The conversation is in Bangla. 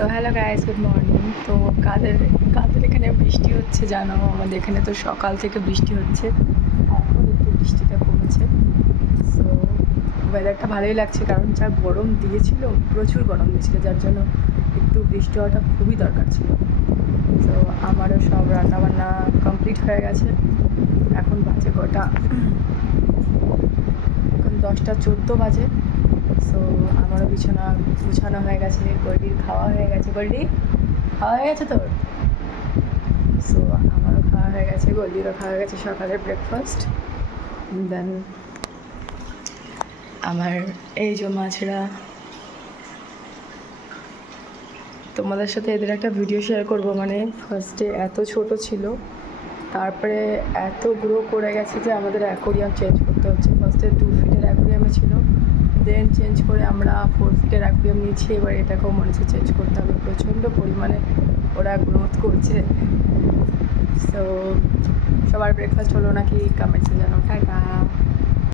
So hello guys, good morning. তো কাদের কাদের এখানে বৃষ্টি হচ্ছে জানো? আমাদের এখানে তো সকাল থেকে বৃষ্টি হচ্ছে, এখন একটু বৃষ্টিটা কমেছে। সো ওয়েদারটা ভালোই লাগছে, কারণ যা গরম দিয়েছিল, প্রচুর গরম দিয়েছিল, যার জন্য একটু বৃষ্টি হওয়াটা খুবই দরকার ছিল। সো আমারও সব রান্নাবান্না কমপ্লিট হয়ে গেছে। এখন বাজে কটা? এখন 10টা 14 বাজে। সো আমারও বিছানা গুছানো হয়ে গেছে, গোল্ডির খাওয়া হয়ে গেছে। গোল্ডি, খাওয়া হয়ে গেছে তোর? সো আমারও খাওয়া হয়ে গেছে, গোল্ডিরও খাওয়া হয়ে গেছে সকালের ব্রেকফাস্ট। দেন আমার এই যে মাছরা, তোমাদের সাথে এদের একটা ভিডিও শেয়ার করব। মানে ফার্স্টে এত ছোট ছিল, তারপরে এত গ্রো করে গেছে যে আমাদের অ্যাকোরিয়াম চেঞ্জ করতে হচ্ছে। ফার্স্টে 2 ফিটের অ্যাকোরিয়ামে ছিল, দেন চেঞ্জ করে আমরা 4 ফিটের অ্যাকোরিয়াম নিয়েছি। এবার এটাকেও মনে হচ্ছে চেঞ্জ করতে হবে, প্রচণ্ড পরিমাণে ওরা গ্রোথ করছে। সো সবার ব্রেকফাস্ট হলো নাকি কমেন্টসে জানাও। টাটা।